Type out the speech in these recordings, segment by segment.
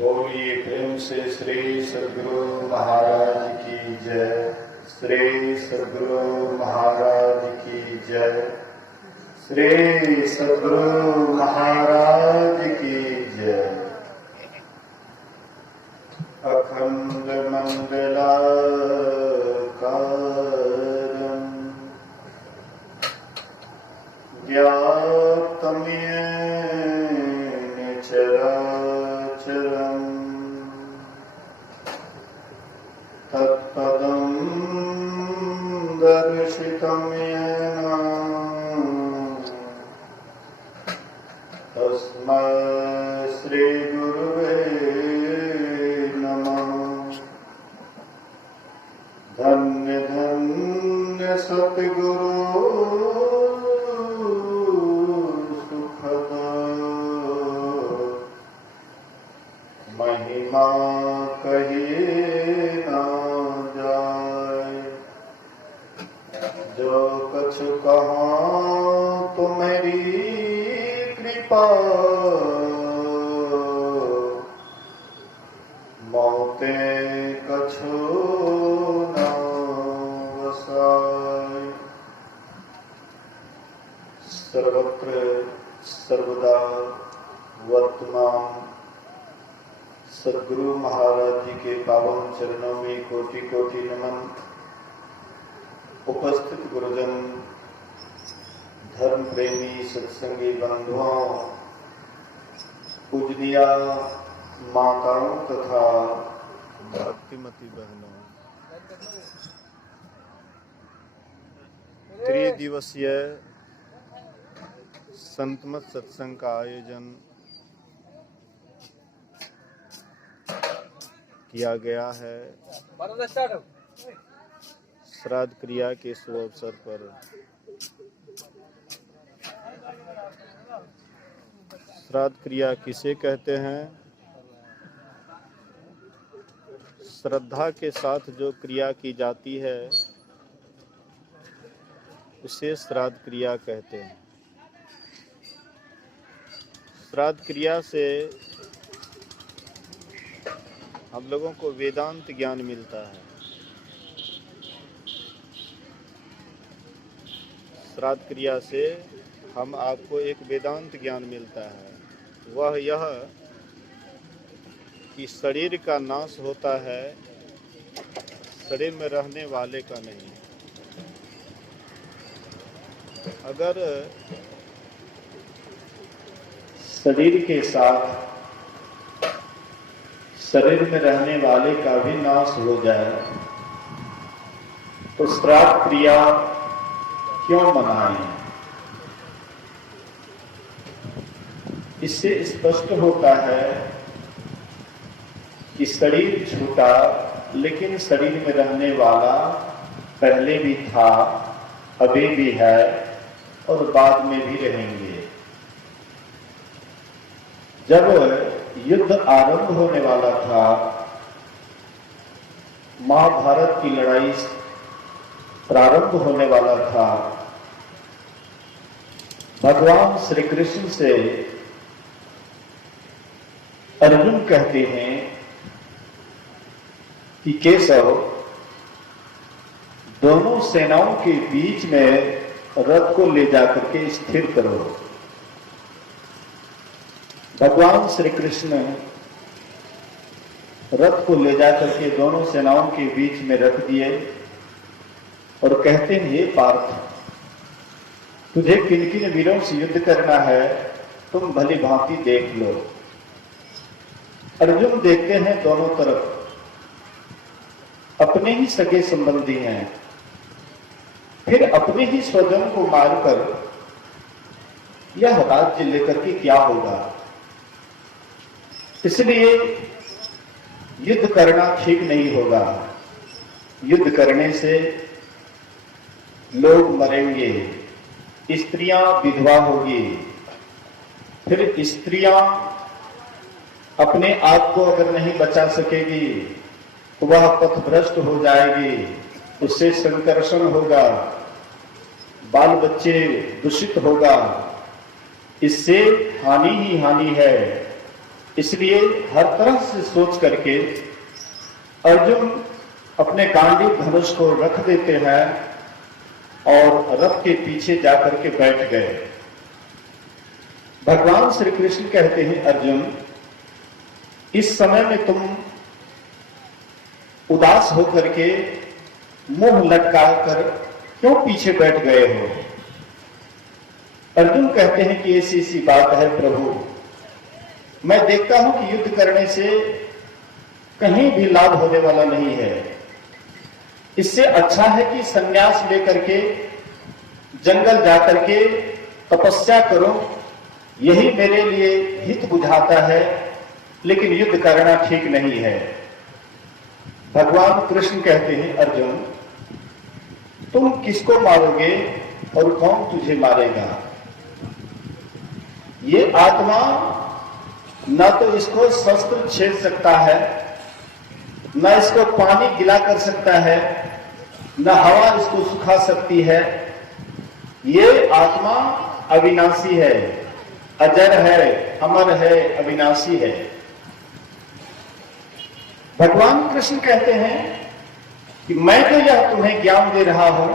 बोलिए प्रेम से श्री सद्गुरु महाराज की जय। श्री सद्गुरु महाराज की जय। श्री सद्गुरु महाराज की जय। अखंड मंडलाकारं व्याप्तं येन चराचरम् तत्पदं दर्शितं येन तस्मै श्री गुरुवे नमः। धन्य धन्य सतगुरु सुखद महिमा कही ना जाए। जो कछु कहाँ तुम्हारी कृपा मौते कछु न वसाय। सर्वत्र सर्वदा वर्तमान सद्गुरु महाराज जी के पावन चरणों में कोटि कोटि नमन। उपस्थित गुरुजन, धर्म प्रेमी सत्संगी बंधुओं, पूजनीय माताओं तथा भक्तिमती बहनों, त्रिदिवसीय संतमत सत्संग का आयोजन किया गया है। श्राद्ध क्रिया के शुभ अवसर पर श्राद्ध क्रिया किसे कहते हैं? श्रद्धा के साथ जो क्रिया की जाती है उसे श्राद्ध क्रिया कहते हैं। श्राद्ध क्रिया से हम लोगों को वेदांत ज्ञान मिलता है। श्राद्ध क्रिया से हम आपको एक वेदांत ज्ञान मिलता है। वह यह कि शरीर का नाश होता है, शरीर में रहने वाले का नहीं। अगर शरीर के साथ शरीर में रहने वाले का भी नाश हो जाए तो श्राद्ध क्रिया क्यों मनाएं? इससे स्पष्ट होता है कि शरीर छूटा, लेकिन शरीर में रहने वाला पहले भी था, अभी भी है और बाद में भी रहेंगे। जब युद्ध आरंभ होने वाला था, महाभारत की लड़ाई प्रारंभ होने वाला था, भगवान श्री कृष्ण से अर्जुन कहते हैं कि केशव, दोनों सेनाओं के बीच में रथ को ले जाकर के स्थिर करो। भगवान श्री कृष्ण रथ को ले जाकर के दोनों सेनाओं के बीच में रख दिए और कहते हैं, हे पार्थ, तुझे किन किन वीरों से युद्ध करना है, तुम भली भांति देख लो। अर्जुन देखते हैं दोनों तरफ अपने ही सगे संबंधी हैं, फिर अपने ही स्वजन को मारकर यह राज्य लेकर के क्या होगा। इसलिए युद्ध करना ठीक नहीं होगा। युद्ध करने से लोग मरेंगे, स्त्रियां विधवा होगी, फिर स्त्रियां अपने आप को अगर नहीं बचा सकेगी तो वह पथभ्रष्ट हो जाएगी, उससे संकर्षण होगा, बाल बच्चे दूषित होगा, इससे हानि ही हानि है। इसलिए हर तरह से सोच करके अर्जुन अपने गांडीव धनुष को रख देते हैं और रथ के पीछे जाकर के बैठ गए। भगवान श्री कृष्ण कहते हैं, अर्जुन इस समय में तुम उदास होकर के मुंह लटका कर क्यों पीछे बैठ गए हो? अर्जुन कहते हैं कि ऐसी सी बात है प्रभु, मैं देखता हूं कि युद्ध करने से कहीं भी लाभ होने वाला नहीं है। इससे अच्छा है कि संन्यास लेकर के जंगल जाकर के तपस्या करो, यही मेरे लिए हित बुझाता है, लेकिन युद्ध करना ठीक नहीं है। भगवान कृष्ण कहते हैं, अर्जुन तुम किसको मारोगे और कौन तुझे मारेगा? ये आत्मा न तो इसको शस्त्र छेद सकता है, न इसको पानी गिला कर सकता है, न हवा इसको सुखा सकती है। ये आत्मा अविनाशी है, अजर है, अमर है, अविनाशी है। भगवान कृष्ण कहते हैं कि मैं तो यह तुम्हें ज्ञान दे रहा हूं,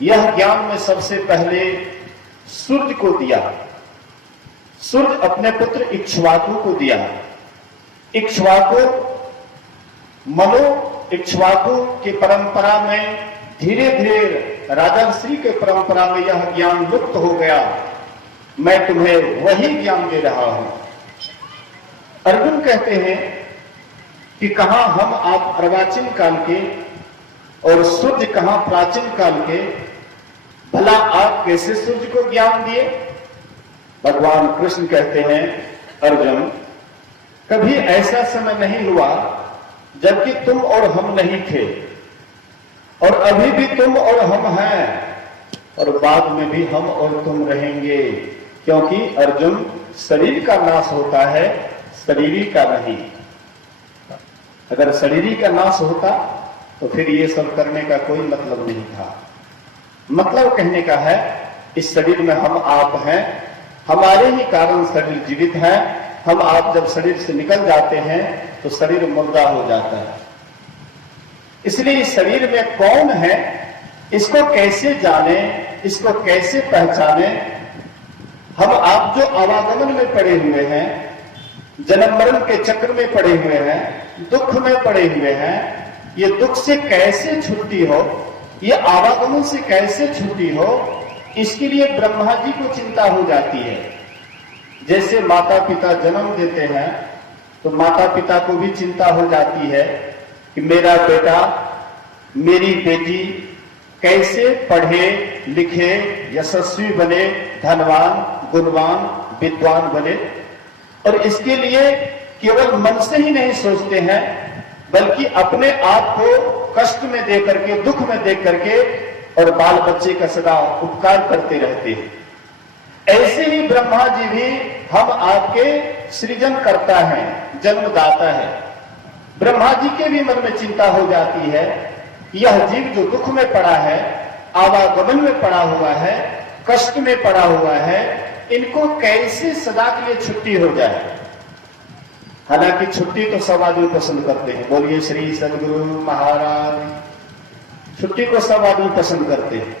यह ज्ञान में सबसे पहले सूर्य को दिया। सूर्य अपने पुत्र इक्ष्वाकु को दिया। इक्ष्वाकु मनो इक्ष्वाकु की परंपरा में धीरे धीरे राजर्षि के परंपरा में यह ज्ञान लुप्त हो गया। मैं तुम्हें वही ज्ञान दे रहा हूं। अर्जुन कहते हैं कि कहां हम आप अर्वाचीन काल के और सूर्य कहां प्राचीन काल के, भला आप कैसे सूर्य को ज्ञान दिए? भगवान कृष्ण कहते हैं, अर्जुन कभी ऐसा समय नहीं हुआ जबकि तुम और हम नहीं थे, और अभी भी तुम और हम हैं, और बाद में भी हम और तुम रहेंगे। क्योंकि अर्जुन शरीर का नाश होता है, शरीरी का नहीं। अगर शरीरी का नाश होता तो फिर ये सब करने का कोई मतलब नहीं था। मतलब कहने का है, इस शरीर में हम आप हैं, हमारे ही कारण शरीर जीवित है। हम आप जब शरीर से निकल जाते हैं तो शरीर मुर्दा हो जाता है। इसलिए इस शरीर में कौन है, इसको कैसे जाने, इसको कैसे पहचाने? हम आप जो आवागमन में पड़े हुए हैं, जन्म मरण के चक्र में पड़े हुए हैं, दुख में पड़े हुए हैं, ये दुख से कैसे छुट्टी हो, ये आवागमन से कैसे छुट्टी हो, इसके लिए ब्रह्मा जी को चिंता हो जाती है। जैसे माता पिता जन्म देते हैं तो माता पिता को भी चिंता हो जाती है कि मेरा बेटा, मेरी बेटी कैसे पढ़े लिखे, यशस्वी बने, धनवान, गुणवान, विद्वान बने। और इसके लिए केवल मन से ही नहीं सोचते हैं, बल्कि अपने आप को कष्ट में दे करके, दुख में देख करके और बाल बच्चे का सदा उपकार करते रहते हैं। ऐसे ही ब्रह्मा जी भी हम आपके सृजन करता है, जन्मदाता है। ब्रह्मा जी के भी मन में चिंता हो जाती है, यह जीव जो दुख में पड़ा है, आवागमन में पड़ा हुआ है, कष्ट में पड़ा हुआ है, इनको कैसे सदा के लिए छुट्टी हो जाए। हालांकि छुट्टी तो सब आदमी पसंद करते हैं। बोलिए श्री सद्गुरु महाराज। छुट्टी को सब आदमी पसंद करते हैं।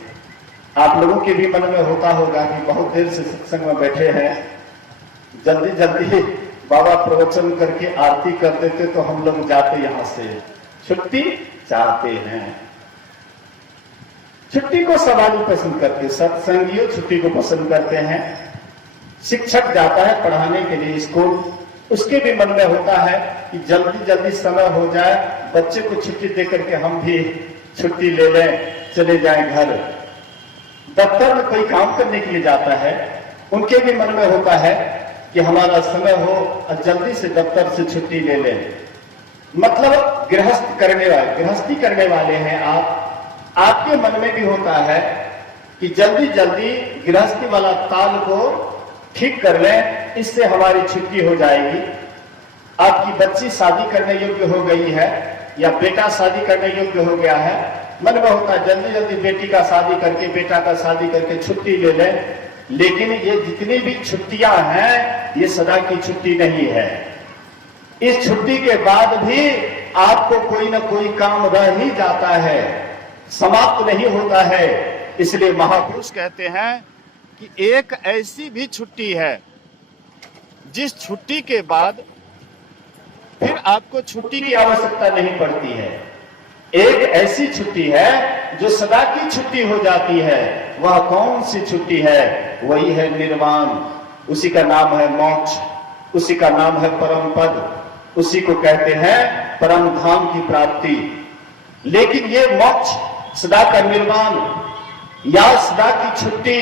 आप लोगों के भी मन में होता होगा कि बहुत देर से सत्संग में बैठे हैं, जल्दी जल्दी बाबा प्रवचन करके आरती कर देते तो हम लोग जाते यहां से। छुट्टी चाहते हैं। छुट्टी को सब आदमी पसंद करते हैं। सत्संगियों छुट्टी को पसंद करते हैं। शिक्षक जाता है पढ़ाने के लिए स्कूल, उसके भी मन में होता है कि जल्दी जल्दी समय हो जाए, बच्चे को छुट्टी दे करके हम भी छुट्टी ले लें, चले जाएं घर। दफ्तर में कोई काम करने के लिए जाता है, उनके भी मन में होता है कि हमारा समय हो और जल्दी से दफ्तर से छुट्टी ले लें। मतलब गृहस्थी करने वाले हैं आप। आपके मन में भी होता है कि जल्दी जल्दी गृहस्थी वाला ताल को ठीक कर लें, इससे हमारी छुट्टी हो जाएगी। आपकी बच्ची शादी करने योग्य हो गई है या बेटा शादी करने योग्य हो गया है, मन में होता है जल्दी जल्दी बेटी का शादी करके, बेटा का शादी करके छुट्टी ले लें, लेकिन ये जितनी भी छुट्टियां हैं ये सदा की छुट्टी नहीं है। इस छुट्टी के बाद भी आपको कोई ना कोई काम रह ही जाता है, समाप्त नहीं होता है। इसलिए महापुरुष कहते हैं कि एक ऐसी भी छुट्टी है जिस छुट्टी के बाद फिर आपको छुट्टी की आवश्यकता नहीं पड़ती है। एक ऐसी छुट्टी है जो सदा की छुट्टी हो जाती है। वह कौन सी छुट्टी है? वही है निर्वाण। उसी का नाम है मोक्ष, उसी का नाम है परम पद, उसी को कहते हैं परम धाम की प्राप्ति। लेकिन ये मोक्ष, सदा का निर्वाण या सदा की छुट्टी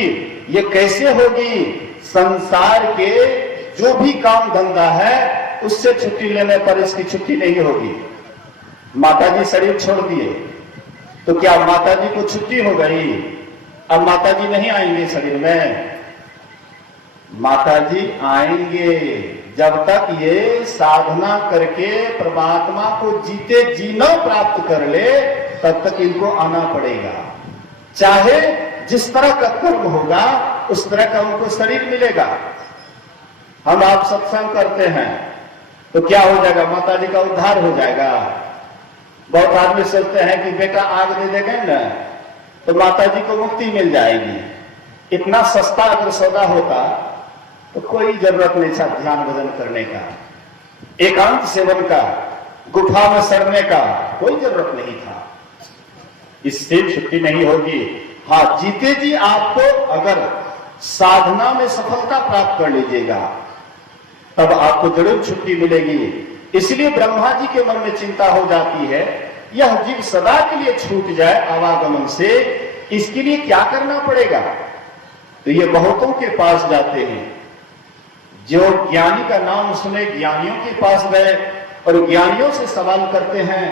ये कैसे होगी? संसार के जो भी काम धंधा है उससे छुट्टी लेने पर इसकी छुट्टी नहीं होगी। माताजी शरीर छोड़ दिए तो क्या माताजी को छुट्टी हो गई? अब माताजी नहीं आएंगे शरीर में। माताजी आएंगे जब तक ये साधना करके परमात्मा को जीते जीना प्राप्त कर ले, तब तक इनको आना पड़ेगा। चाहे जिस तरह का कर्म होगा उस तरह का उनको शरीर मिलेगा। हम आप सत्संग करते हैं तो क्या हो जाएगा? माताजी का उद्धार हो जाएगा। बहुत आदमी सोचते हैं कि बेटा आग दे देंगे ना तो माताजी को मुक्ति मिल जाएगी। इतना सस्ता अगर सौदा होता तो कोई जरूरत नहीं था ध्यान भजन करने का, एकांत सेवन का, गुफा में सड़ने का कोई जरूरत नहीं था। इससे छुट्टी नहीं होगी। हाँ, जीते जी आपको अगर साधना में सफलता प्राप्त कर लीजिएगा तब आपको जरूर छुट्टी मिलेगी। इसलिए ब्रह्मा जी के मन में चिंता हो जाती है, यह जीव सदा के लिए छूट जाए आवागमन से, इसके लिए क्या करना पड़ेगा? तो ये बहुतों के पास जाते हैं। जो ज्ञानी का नाम सुने ज्ञानियों के पास गए और ज्ञानियों से सवाल करते हैं,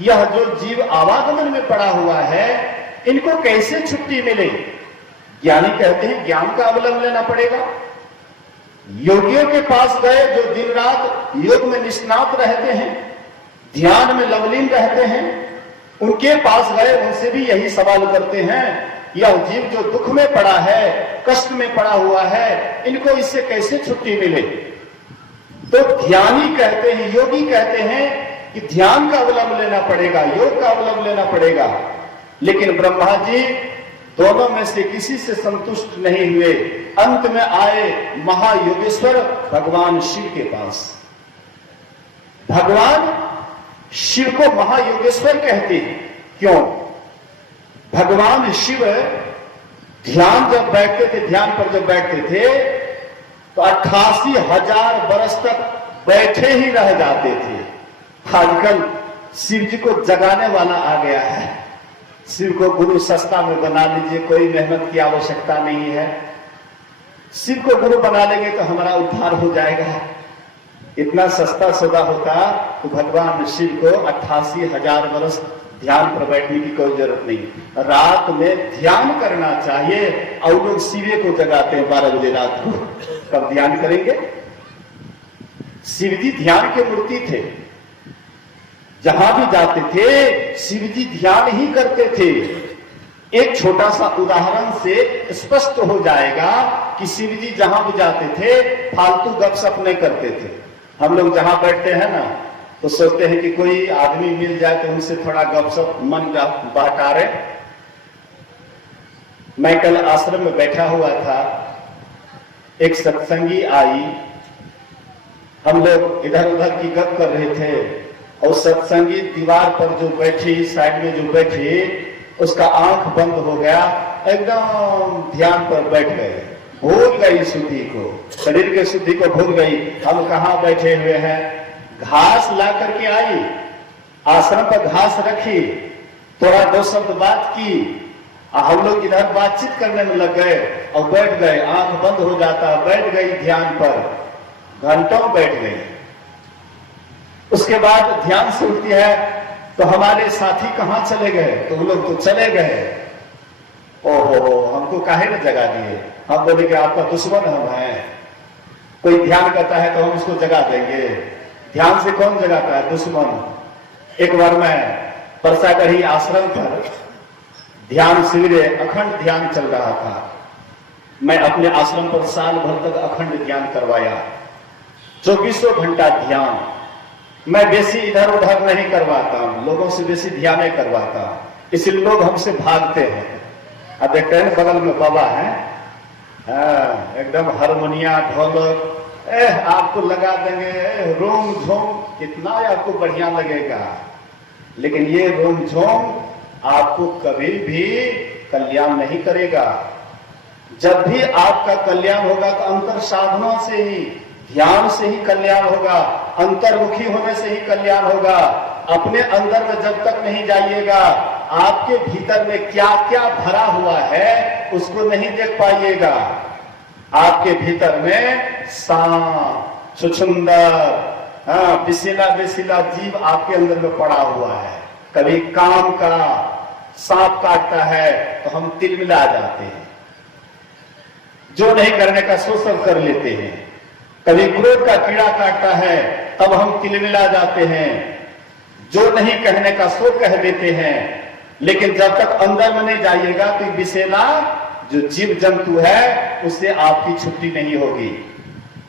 यह जो जीव आवागमन में पड़ा हुआ है इनको कैसे छुट्टी मिले? ज्ञानी कहते हैं ज्ञान का अवलंबन लेना पड़ेगा। योगियों के पास गए जो दिन रात योग में निष्णात रहते हैं, ध्यान में लवलीन रहते हैं, उनके पास गए, उनसे भी यही सवाल करते हैं, यह जीव जो दुख में पड़ा है, कष्ट में पड़ा हुआ है, इनको इससे कैसे छुट्टी मिले? तो ध्यानी कहते हैं, योगी कहते हैं कि ध्यान का अवलंबन लेना पड़ेगा, योग का अवलंबन लेना पड़ेगा। लेकिन ब्रह्मा जी दोनों में से किसी से संतुष्ट नहीं हुए। अंत में आए महायोगेश्वर भगवान शिव के पास। भगवान शिव को महायोगेश्वर कहते हैं। क्यों? भगवान शिव ध्यान जब बैठते थे, ध्यान पर जब बैठते थे तो 88,000 वर्ष तक बैठे ही रह जाते थे। आजकल शिव जी को जगाने वाला आ गया है। शिव को गुरु सस्ता में बना लीजिए, कोई मेहनत की आवश्यकता नहीं है। शिव को गुरु बना लेंगे तो हमारा उद्धार हो जाएगा। इतना सस्ता सौदा होता तो भगवान शिव को 88,000 वर्ष ध्यान पर बैठने की कोई जरूरत नहीं। रात में ध्यान करना चाहिए और लोग शिव को जगाते हैं 12 बजे रात को। कब ध्यान करेंगे? शिव जी ध्यान के मूर्ति थे। जहां भी जाते थे शिव जी ध्यान ही करते थे। एक छोटा सा उदाहरण से स्पष्ट हो जाएगा कि शिव जी जहां भी जाते थे फालतू गपशप नहीं करते थे। हम लोग जहां बैठते हैं ना तो सोचते हैं कि कोई आदमी मिल जाए तो उनसे थोड़ा गपशप मन बहकारे। मैं कल आश्रम में बैठा हुआ था, एक सत्संगी आई, हम लोग इधर उधर की गप कर रहे थे और सत्संगी दीवार पर जो बैठी, साइड में जो बैठी, उसका आंख बंद हो गया, एकदम ध्यान पर बैठ गए, भूल गई शुद्धि को, शरीर के शुद्धि को भूल गई। हम कहाँ बैठे हुए हैं? घास ला करके आई, आश्रम पर घास रखी, थोड़ा 2 शब्द बात की, हम लोग इधर बातचीत करने में लग गए और बैठ गए। आंख बंद हो जाता, बैठ गई ध्यान पर, घंटों बैठ गई। उसके बाद ध्यान से उठती है तो हमारे साथी कहाँ चले गए? तो वो लोग तो चले गए। ओहो, हमको काहे न जगा दिए? हम बोले कि आपका दुश्मन हम हैं। कोई ध्यान करता है तो हम उसको जगा देंगे? ध्यान से कौन जगाता है? दुश्मन। एक बार मैं परसागढ़ी आश्रम पर ध्यान शिविर, अखंड ध्यान चल रहा था। मैं अपने आश्रम पर साल भर तक अखंड ध्यान करवाया, 24 घंटा ध्यान। मैं बेसी इधर उधर नहीं करवाता, लोगों से बेसी ध्यान करवाता, इसलिए लोग हमसे भागते हैं। अब देखते हैं बगल में बाबा है, एकदम हारमोनिया ढोलक आपको लगा देंगे, रोम झोम कितना आपको बढ़िया लगेगा, लेकिन ये रोम झोम आपको कभी भी कल्याण नहीं करेगा। जब भी आपका कल्याण होगा तो अंतर साधनों से ही, ध्यान से ही कल्याण होगा, अंतर्मुखी होने से ही कल्याण होगा। अपने अंदर में जब तक नहीं जाइएगा, आपके भीतर में क्या क्या भरा हुआ है उसको नहीं देख पाइएगा। आपके भीतर में सांप, छुछुंदर, बिसिला बिसिला जीव आपके अंदर में पड़ा हुआ है। कभी काम का सांप काटता है तो हम तिलमिला जाते हैं, जो नहीं करने का सो सब कर लेते हैं। कभी क्रोध का कीड़ा काटता है तब हम तिलमिला जाते हैं, जो नहीं कहने का सो कह देते हैं। लेकिन जब तक अंदर में नहीं जाइएगा तो विषैला जो जीव जंतु है उससे आपकी छुट्टी नहीं होगी।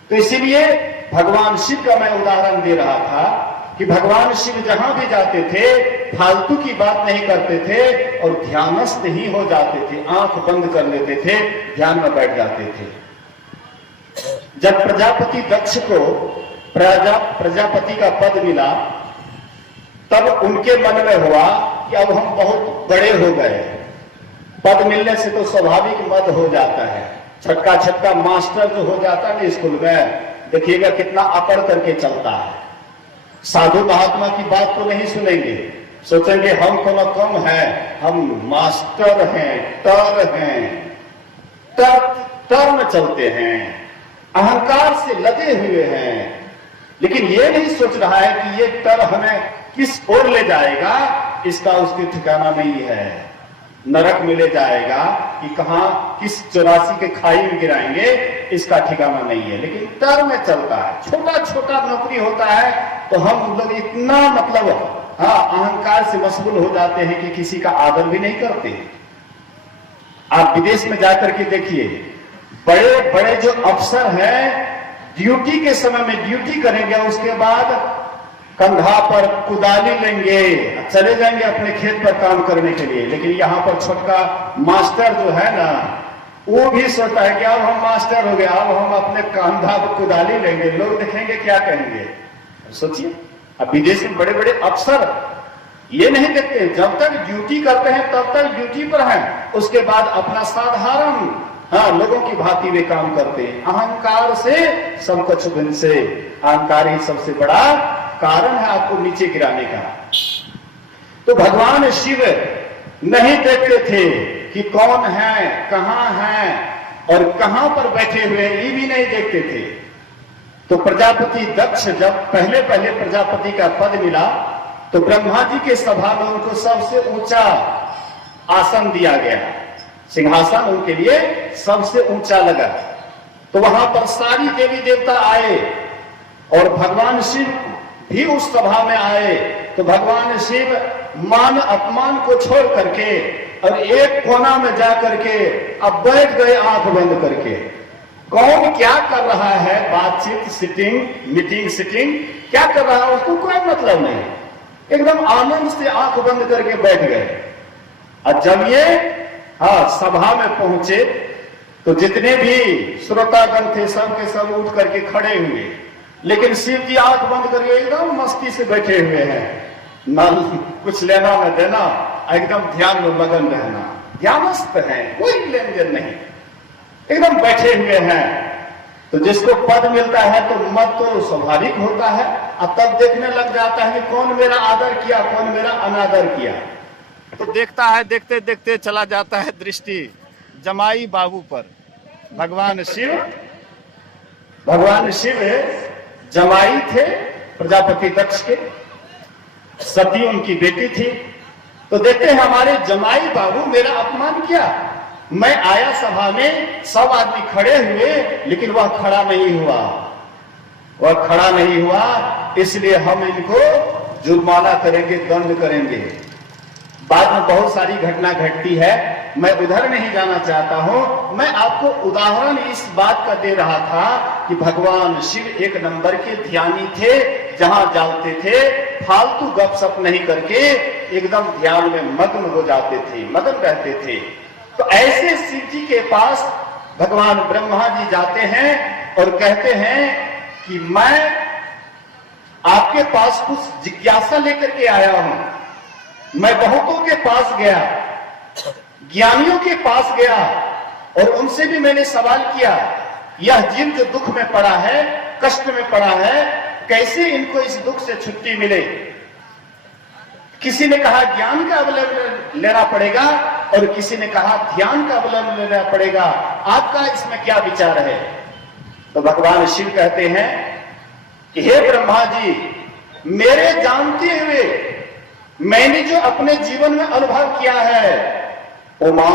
तो इसीलिए भगवान शिव का मैं उदाहरण दे रहा था कि भगवान शिव जहां भी जाते थे फालतू की बात नहीं करते थे और ध्यानस्थ ही हो जाते थे, आंख बंद कर लेते थे, ध्यान में बैठ जाते थे। जब प्रजापति दक्ष को प्रजापति का पद मिला तब उनके मन में हुआ कि अब हम बहुत बड़े हो गए। पद मिलने से तो स्वाभाविक मद हो जाता है, छटका छटका मास्टर जो हो जाता है स्कूल में, देखिएगा कितना अकड़ करके चलता है। साधु महात्मा की बात तो नहीं सुनेंगे, सोचेंगे हम कोनो कम है, हम मास्टर हैं, टर हैं, टर में चलते हैं, अहंकार से लदे हुए हैं। लेकिन ये नहीं सोच रहा है कि ये टर हमें किस ओर ले जाएगा, इसका उसके ठिकाना नहीं है। नरक में ले जाएगा कि कहां किस 84 के खाई में गिराएंगे, इसका ठिकाना नहीं है। लेकिन टर में चलता है, छोटा छोटा नौकरी होता है तो हम लोग इतना मतलब अहंकार से मशगूल हो जाते हैं कि किसी का आदर भी नहीं करते। आप विदेश में जाकर के देखिए, बड़े बड़े जो अफसर हैं ड्यूटी के समय में ड्यूटी करेंगे, उसके बाद कंधा पर कुदाली लेंगे, चले जाएंगे अपने खेत पर काम करने के लिए। लेकिन यहाँ पर छोटका मास्टर जो है ना, वो भी सोचता है कि अब हम मास्टर हो गए, अब हम अपने कंधा पर कुदाली लेंगे, लोग देखेंगे क्या कहेंगे। सोचिए, अब विदेश में बड़े बड़े अफसर ये नहीं देखते, जब तक ड्यूटी करते हैं तब तक ड्यूटी पर हैं, उसके बाद अपना साधारण लोगों की भांति वे काम करते हैं। अहंकार से सब कुछ भिन्न से, अहंकार ही सबसे बड़ा कारण है आपको नीचे गिराने का। तो भगवान शिव नहीं देखते थे कि कौन है, कहां है और कहां पर बैठे हुए, ये भी नहीं देखते थे। तो प्रजापति दक्ष जब पहले पहले प्रजापति का पद मिला तो ब्रह्मा जी के सभा में उनको सबसे ऊंचा आसन दिया गया, सिंहासन उनके लिए सबसे ऊंचा लगा। तो वहां पर सारी देवी देवता आए और भगवान शिव भी उस सभा में आए। तो भगवान शिव मान अपमान को छोड़ करके और एक कोना में जा करके अब बैठ गए आंख बंद करके। कौन क्या कर रहा है, बातचीत, सिटिंग, मीटिंग, सिटिंग क्या कर रहा है उसको कोई मतलब नहीं, एकदम आनंद से आंख बंद करके बैठ गए। और जब ये सभा में पहुंचे तो जितने भी श्रोतागण थे सब के सब उठ करके खड़े हुए, लेकिन शिव जी आंख बंद करके एकदम मस्ती से बैठे हुए हैं, ना कुछ लेना न देना, एकदम ध्यान में मगन रहना, ध्यानस्थ हैं, कोई लेन देन नहीं, एकदम बैठे हुए हैं। तो जिसको पद मिलता है तो मत तो स्वाभाविक होता है, अब तब देखने लग जाता है कि कौन मेरा आदर किया, कौन मेरा अनादर किया। तो देखता है, देखते देखते चला जाता है दृष्टि जमाई बाबू पर। भगवान शिव जमाई थे प्रजापति दक्ष के, सती उनकी बेटी थी। तो देखते हैं हमारे जमाई बाबू मेरा अपमान किया। मैं आया सभा में, सब आदमी खड़े हुए, लेकिन वह खड़ा नहीं हुआ, इसलिए हम इनको जुर्माना करेंगे, दंड करेंगे। बाद में बहुत सारी घटना घटती है, मैं उधर नहीं जाना चाहता हूं। मैं आपको उदाहरण इस बात का दे रहा था कि भगवान शिव एक नंबर के ध्यानी थे। जहां जाते थे फालतू गपशप नहीं करके एकदम ध्यान में मग्न हो जाते थे, मग्न रहते थे। तो ऐसे शिव जी के पास भगवान ब्रह्मा जी जाते हैं और कहते हैं कि मैं आपके पास कुछ जिज्ञासा लेकर के आया हूं। मैं बहुतों के पास गया, ज्ञानियों के पास गया और उनसे भी मैंने सवाल किया, यह जीव जो दुख में पड़ा है, कष्ट में पड़ा है, कैसे इनको इस दुख से छुट्टी मिले। किसी ने कहा ज्ञान का अवलंबन लेना पड़ेगा और किसी ने कहा ध्यान का अवलंबन लेना पड़ेगा। आपका इसमें क्या विचार है? तो भगवान शिव कहते हैं कि हे ब्रह्मा जी, मेरे जानते हुए मैंने जो अपने जीवन में अनुभव किया है, उमा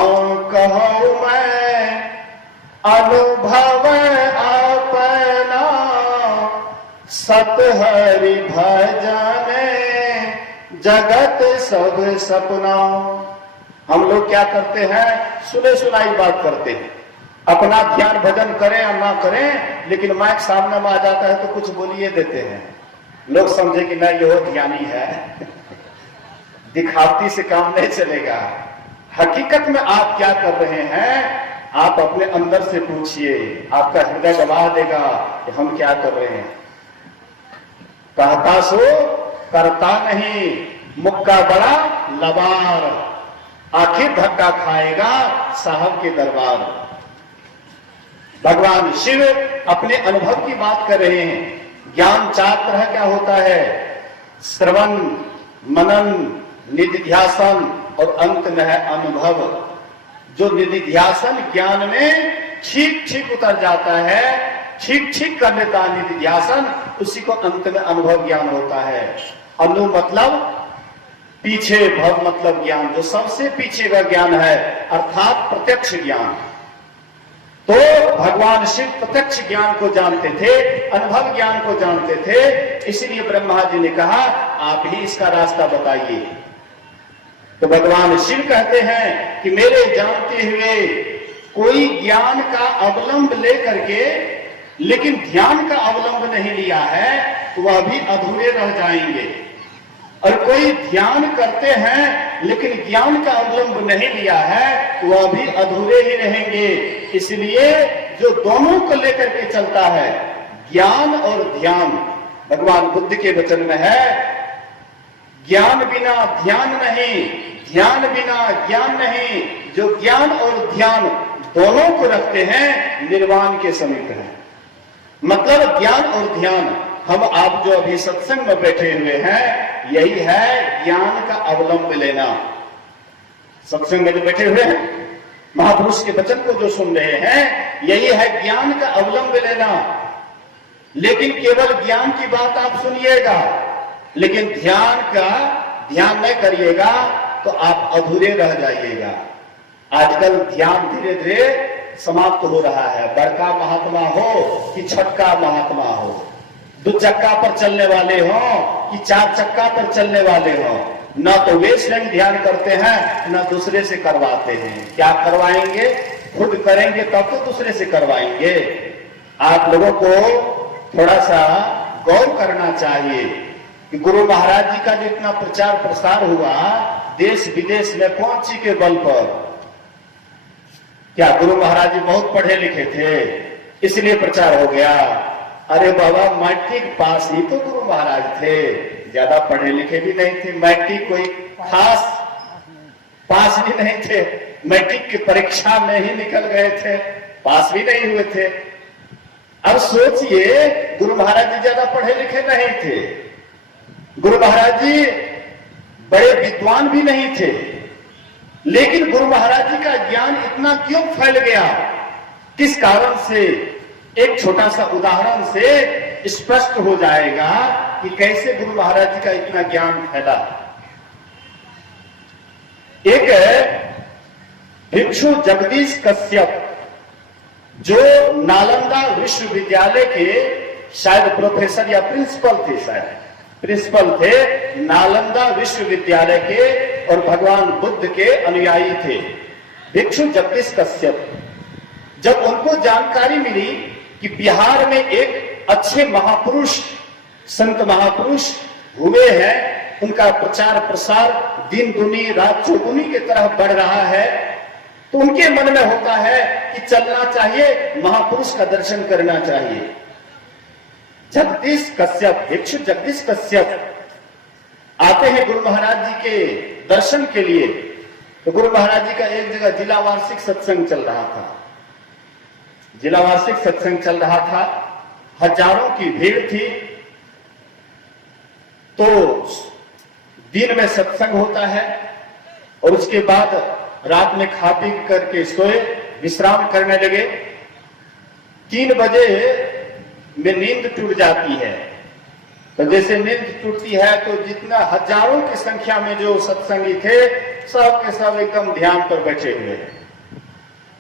कहो मैं अनुभव अपना, सत हरि भजन जगत सब सपना। हम लोग क्या करते हैं, सुने सुनाई बात करते हैं, अपना ध्यान भजन करें या ना करें, लेकिन माइक सामने में आ जाता है तो कुछ बोलिए देते हैं। लोग समझे कि नहीं ये ध्यानी है। दिखावटी से काम नहीं चलेगा। हकीकत में आप क्या कर रहे हैं, आप अपने अंदर से पूछिए, आपका हृदय गवाह देगा कि हम क्या कर रहे हैं। कहता सो करता नहीं, मुक्का बड़ा लबार, आखिर धक्का खाएगा साहब के दरबार। भगवान शिव अपने अनुभव की बात कर रहे हैं। ज्ञान चार तरह का होता है, श्रवण, मनन, निधिध्यासन और अंत में है अनुभव। जो निधिध्यासन ज्ञान में ठीक ठीक उतर जाता है, ठीक ठीक कर लेता है निधिध्यासन, उसी को अंत में अनुभव ज्ञान होता है। अनु मतलब पीछे, भव मतलब ज्ञान, जो सबसे पीछे का ज्ञान है, अर्थात प्रत्यक्ष ज्ञान। तो भगवान शिव प्रत्यक्ष ज्ञान को जानते थे, अनुभव ज्ञान को जानते थे। इसलिए ब्रह्मा जी ने कहा आप ही इसका रास्ता बताइए। तो भगवान शिव कहते हैं कि मेरे जानते हुए कोई ज्ञान का अवलंब लेकर के लेकिन ध्यान का अवलंब नहीं लिया है तो वह भी अधूरे रह जाएंगे, और कोई ध्यान करते हैं लेकिन ज्ञान का अवलंब नहीं लिया है तो वह भी अधूरे ही रहेंगे। इसलिए जो दोनों को लेकर के चलता है, ज्ञान और ध्यान, भगवान बुद्ध के वचन में है, ज्ञान बिना ध्यान नहीं, ध्यान बिना ज्ञान नहीं। जो ज्ञान और ध्यान दोनों को रखते हैं निर्वाण के समीप है। मतलब ज्ञान और ध्यान, हम आप जो अभी सत्संग में बैठे हुए हैं, यही है ज्ञान का अवलंब लेना। सत्संग में जो बैठे हुए हैं, महापुरुष के वचन को जो सुन रहे हैं, यही है ज्ञान का अवलंब लेना। लेकिन केवल ज्ञान की बात आप सुनिएगा, लेकिन ध्यान का ध्यान नहीं करिएगा तो आप अधूरे रह जाइएगा। आजकल ध्यान धीरे धीरे समाप्त हो रहा है। बड़का महात्मा हो कि छक्का महात्मा हो, दो चक्का पर चलने वाले हो कि चार चक्का पर चलने वाले हो, ना तो वे स्वयं ध्यान करते हैं ना दूसरे से करवाते हैं। क्या करवाएंगे? खुद करेंगे तब तो दूसरे से करवाएंगे। आप लोगों को थोड़ा सा गौर करना चाहिए कि गुरु महाराज जी का जो इतना प्रचार प्रसार हुआ देश विदेश में, कौन सी के बल पर? क्या गुरु महाराज जी बहुत पढ़े लिखे थे इसलिए प्रचार हो गया? अरे बाबा, मैट्रिक पास ही तो गुरु महाराज थे, ज्यादा पढ़े लिखे भी नहीं थे। मैट्रिक कोई खास पास भी नहीं थे, मैट्रिक की परीक्षा में ही निकल गए थे, पास भी नहीं हुए थे। अब सोचिए, गुरु महाराज जी ज्यादा पढ़े लिखे नहीं थे, गुरु महाराज जी बड़े विद्वान भी नहीं थे, लेकिन गुरु महाराज जी का ज्ञान इतना क्यों फैल गया? किस कारण से? एक छोटा सा उदाहरण से स्पष्ट हो जाएगा कि कैसे गुरु महाराज जी का इतना ज्ञान फैला। एक भिक्षु जगदीश कश्यप, जो नालंदा विश्वविद्यालय के शायद प्रोफेसर या प्रिंसिपल थे, शायद प्रिंसिपल थे नालंदा विश्वविद्यालय के, और भगवान बुद्ध के अनुयायी थे, भिक्षु जगदीश कश्यप। जब उनको जानकारी मिली कि बिहार में एक अच्छे महापुरुष, संत महापुरुष हुए हैं, उनका प्रचार प्रसार दिन दुनी रात चौगुनी की तरह बढ़ रहा है, तो उनके मन में होता है कि चलना चाहिए, महापुरुष का दर्शन करना चाहिए। जगदीश कश्यप, भिक्षु जगदीश कश्यप आते हैं गुरु महाराज जी के दर्शन के लिए। तो गुरु महाराज जी का एक जगह जिला वार्षिक सत्संग चल रहा था, जिला वार्षिक सत्संग चल रहा था, हजारों की भीड़ थी। तो दिन में सत्संग होता है और उसके बाद रात में खा पी करके सोए, विश्राम करने लगे। 3 बजे में नींद टूट जाती है। तो जैसे नींद टूटती है तो जितना हजारों की संख्या में जो सत्संगी थे, सब के सब एकदम ध्यान पर बैठे हुए हैं।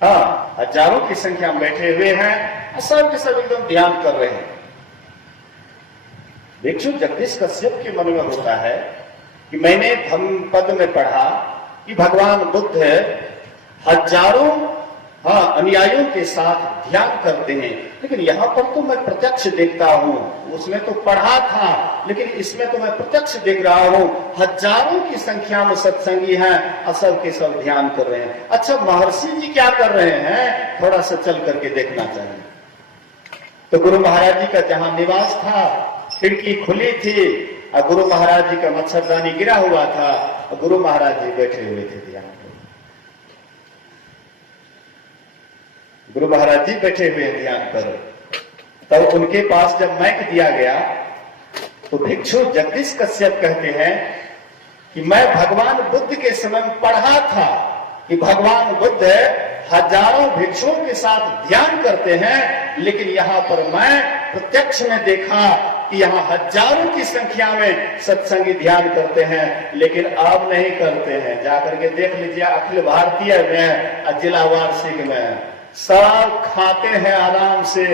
हाँ, हजारों की संख्या में बैठे हुए हैं, सब के सब एकदम ध्यान कर रहे हैं। भिक्षु जगदीश कश्यप के मन में होता है कि मैंने धम्म पद में पढ़ा कि भगवान बुद्ध हजारों अनुयायियों के साथ ध्यान करते हैं, लेकिन यहाँ पर तो मैं प्रत्यक्ष देखता हूँ, उसमें तो पढ़ा था लेकिन इसमें तो मैं प्रत्यक्ष देख रहा हूँ, हजारों की संख्या में सत्संगी हैं और सब के सब ध्यान कर रहे हैं। अच्छा, महर्षि जी क्या कर रहे हैं, थोड़ा सा चल करके देखना चाहिए। तो गुरु महाराज जी का जहाँ निवास था, खिड़की खुली थी और गुरु महाराज जी का मच्छरदानी गिरा हुआ था और गुरु महाराज जी बैठे हुए थे ध्यान पर। गुरु महाराज जी बैठे हुए ध्यान पर। तब उनके पास जब माइक दिया गया तो भिक्षु जगदीश कश्यप कहते हैं कि मैं भगवान बुद्ध के समय में पढ़ा था कि भगवान बुद्ध हजारों भिक्षुओं के साथ ध्यान करते हैं, लेकिन यहाँ पर मैं प्रत्यक्ष में देखा कि यहाँ हजारों की संख्या में सत्संगी ध्यान करते हैं, लेकिन आप नहीं करते हैं। जाकर के देख लीजिए, अखिल भारतीय में, जिला वार्षिक में सब खाते हैं आराम से,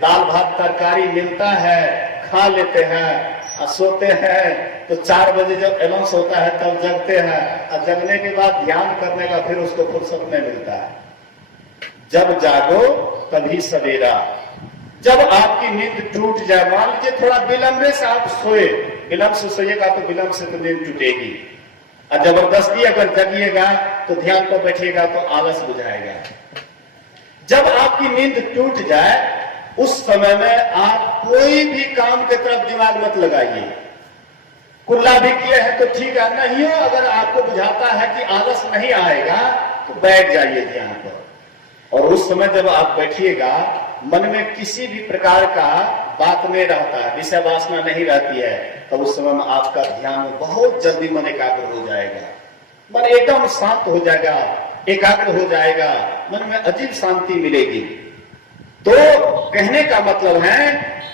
दाल भात तरकारी मिलता है, खा लेते हैं और सोते हैं। तो 4 बजे जब अनाउंस होता है तब जगते हैं और जगने के बाद ध्यान करने का फिर उसको फुर्सत नहीं मिलता है। जब जागो तभी सवेरा। जब आपकी नींद टूट जाए, मान लीजिए थोड़ा विलंब से आप सोए, विलंब से सोइएगा तो विलंब से तो नींद टूटेगी, और जबरदस्ती अगर जगिएगा तो ध्यान पर बैठिएगा तो आलस बुझाएगा। जब आपकी नींद टूट जाए उस समय में आप कोई भी काम की तरफ दिमाग मत लगाइए। कुल्ला भी किए हैं तो ठीक है, नहीं हो अगर आपको बुझाता है कि आलस नहीं आएगा तो बैठ जाइए ध्यान पर। और उस समय जब आप बैठिएगा, मन में किसी भी प्रकार का बात नहीं रहता है, विषय वासना नहीं रहती है, तो उस समय में आपका ध्यान बहुत जल्दी मन एकाग्र हो जाएगा, मन एकदम शांत हो जाएगा, एकाग्र हो जाएगा, मन में अजीब शांति मिलेगी। तो कहने का मतलब है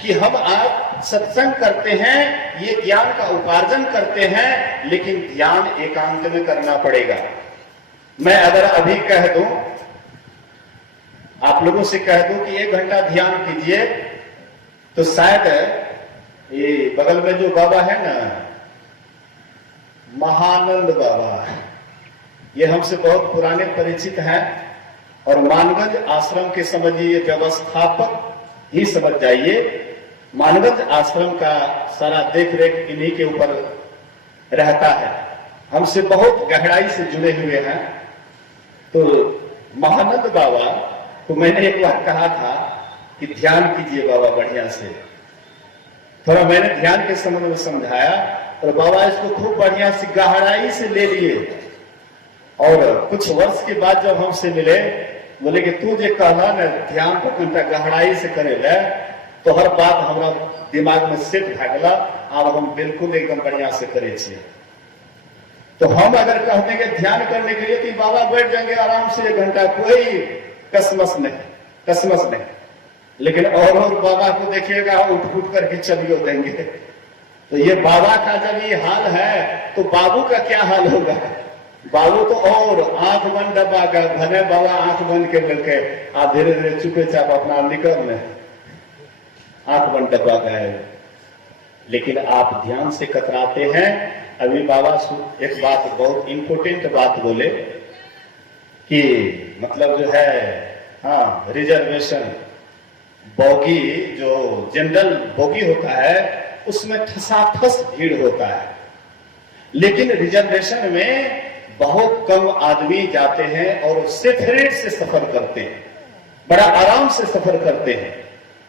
कि हम आप सत्संग करते हैं, ये ज्ञान का उपार्जन करते हैं, लेकिन ध्यान एकांत में करना पड़ेगा। मैं अगर अभी कह दूं, आप लोगों से कह दूं कि 1 घंटा ध्यान कीजिए, तो शायद ये बगल में जो बाबा है ना, महानंद बाबा, ये हमसे बहुत पुराने परिचित हैं और मानगंज आश्रम के समझिए व्यवस्थापक ही समझ जाइए। मानगंज आश्रम का सारा देख रेख इन्हीं के ऊपर रहता है, हमसे बहुत गहराई से जुड़े हुए हैं। तो महानंद बाबा तो मैंने एक बार कहा था कि ध्यान कीजिए बाबा बढ़िया से, थोड़ा मैंने ध्यान के संबंध में समझाया और बाबा इसको खूब बढ़िया से गहराई से ले लिए। और कुछ वर्ष के बाद जब हमसे मिले, बोले कि तू जो कहला ना ध्यान को घंटा गहराई से करे ले, तो हर बात हमारा दिमाग में सेट भा गया, अब हम बिल्कुल एकदम बढ़िया से करे छे। तो हम अगर कह देंगे ध्यान करने के लिए तो बाबा बैठ जाएंगे आराम से 1 घंटा, कोई कसमस नहीं। लेकिन और बाबा को देखिएगा उठ करके चलियो देंगे। तो ये बाबा का जब ये हाल है तो बाबू का क्या हाल होगा। बाबू तो और आंख बंद दबा कर भले बाबा आंख बंद कर लेके आप धीरे धीरे चुपे चाप अपना निकल में आंख बंद दबा गए। लेकिन आप ध्यान से कतराते हैं अभी बाबा एक बात बहुत इंपॉर्टेंट बात बोले कि मतलब जो है हाँ रिजर्वेशन बोगी जो जनरल बोगी होता है उसमें ठसाठस भीड़ होता है, लेकिन रिजर्वेशन में बहुत कम आदमी जाते हैं और सेपरेट से सफर करते हैं, बड़ा आराम से सफर करते हैं।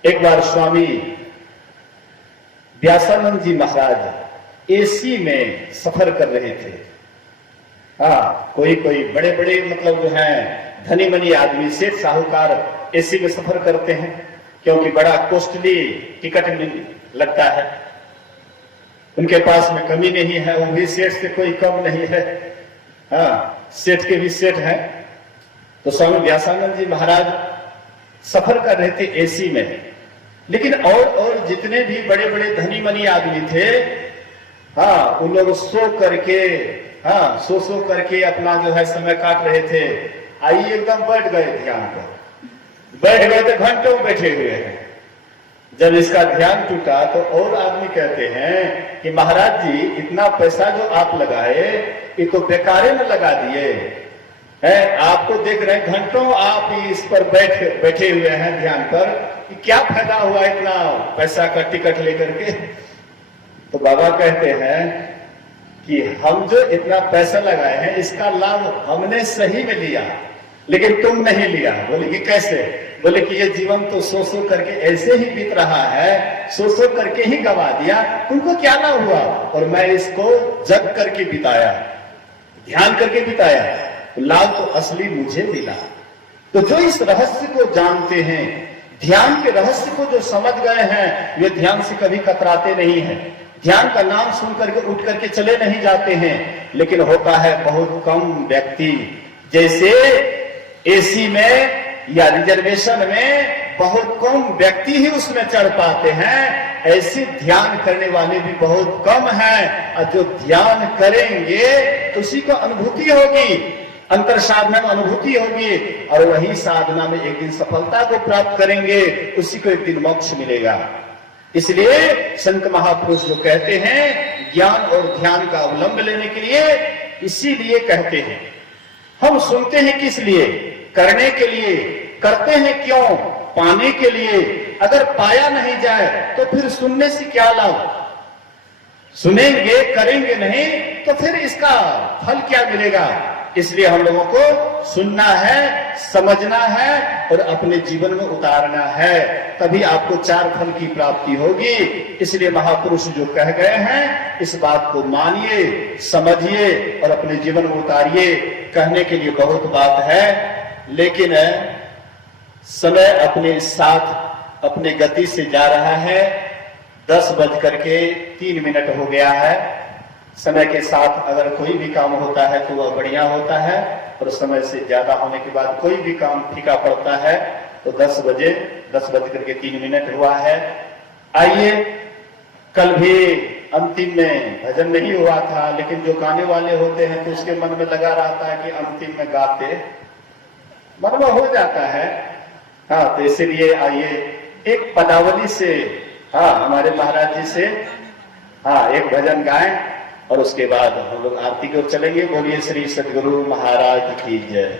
एक बार स्वामी व्यासानंद जी महाराज एसी में सफर कर रहे थे। हाँ, कोई कोई बड़े बड़े मतलब जो है धनी मनी आदमी सेठ साहूकार एसी में सफर करते हैं क्योंकि बड़ा कॉस्टली टिकट लगता है, उनके पास में कमी नहीं है, वो भी सेठ से कोई कम नहीं है। हाँ, सेठ के भी सेठ हैं। तो स्वामी व्यासानंद जी महाराज सफर कर रहे थे एसी में, लेकिन और जितने भी बड़े बड़े धनी मनी आदमी थे हाँ उन लोग सो करके अपना जो है समय काट रहे थे। आइए एकदम बैठ गए ध्यान पर, बैठ गए तो घंटों बैठे हुए हैं। जब इसका ध्यान टूटा तो और आदमी कहते हैं कि महाराज जी इतना पैसा जो आप लगाए ये तो बेकारे में लगा दिए हैं, आपको देख रहे हैं घंटों आप इस पर बैठे हुए हैं ध्यान पर, कि क्या फायदा हुआ इतना पैसा का टिकट लेकर के। तो बाबा कहते हैं कि हम जो इतना पैसा लगाए हैं इसका लाभ हमने सही में लिया, लेकिन तुम नहीं लिया। बोले कि कैसे? बोले कि ये जीवन तो सो करके ऐसे ही बीत रहा है, सो करके ही गवा दिया, तुमको क्या लाभ हुआ? और मैं इसको जग करके बिताया, ध्यान करके बिताया, तो लाभ तो असली मुझे मिला। तो जो इस रहस्य को जानते हैं, ध्यान के रहस्य को जो समझ गए हैं, वे ध्यान से कभी कतराते नहीं हैं। ध्यान का नाम सुन करके उठ करके चले नहीं जाते हैं। लेकिन होता है बहुत कम व्यक्ति, जैसे एसी में या रिजर्वेशन में बहुत कम व्यक्ति ही उसमें चढ़ पाते हैं, ऐसे ध्यान करने वाले भी बहुत कम हैं। और जो ध्यान करेंगे उसी को अनुभूति होगी, अंतर साधना में अनुभूति होगी, और वही साधना में एक दिन सफलता को प्राप्त करेंगे, उसी को एक दिन मोक्ष मिलेगा। इसलिए संत महापुरुष जो कहते हैं ज्ञान और ध्यान का अवलंब लेने के लिए, इसीलिए कहते हैं। हम सुनते हैं किस लिए? करने के लिए। करते हैं क्यों? पाने के लिए। अगर पाया नहीं जाए तो फिर सुनने से क्या लाभ? सुनेंगे करेंगे नहीं तो फिर इसका फल क्या मिलेगा? इसलिए हम लोगों को सुनना है, समझना है और अपने जीवन में उतारना है, तभी आपको चार फल की प्राप्ति होगी। इसलिए महापुरुष जो कह गए हैं इस बात को मानिए, समझिए और अपने जीवन में उतारिए। कहने के लिए बहुत बात है, लेकिन समय अपने साथ अपने गति से जा रहा है। 10:03 हो गया है। समय के साथ अगर कोई भी काम होता है तो वह बढ़िया होता है, और समय से ज्यादा होने के बाद कोई भी काम फीका पड़ता है। तो 10:03 हुआ है। आइए, कल भी अंतिम में भजन नहीं हुआ था, लेकिन जो गाने वाले होते हैं तो उसके मन में लगा रहता है कि अंतिम में गाते, मन में हो जाता है। हाँ, तो इसीलिए आइए एक पदावली से, हाँ हमारे महाराज जी से, हाँ एक भजन गाएं और उसके बाद हम लोग आरती को चलेंगे। बोलिए श्री सद्गुरु महाराज की जय।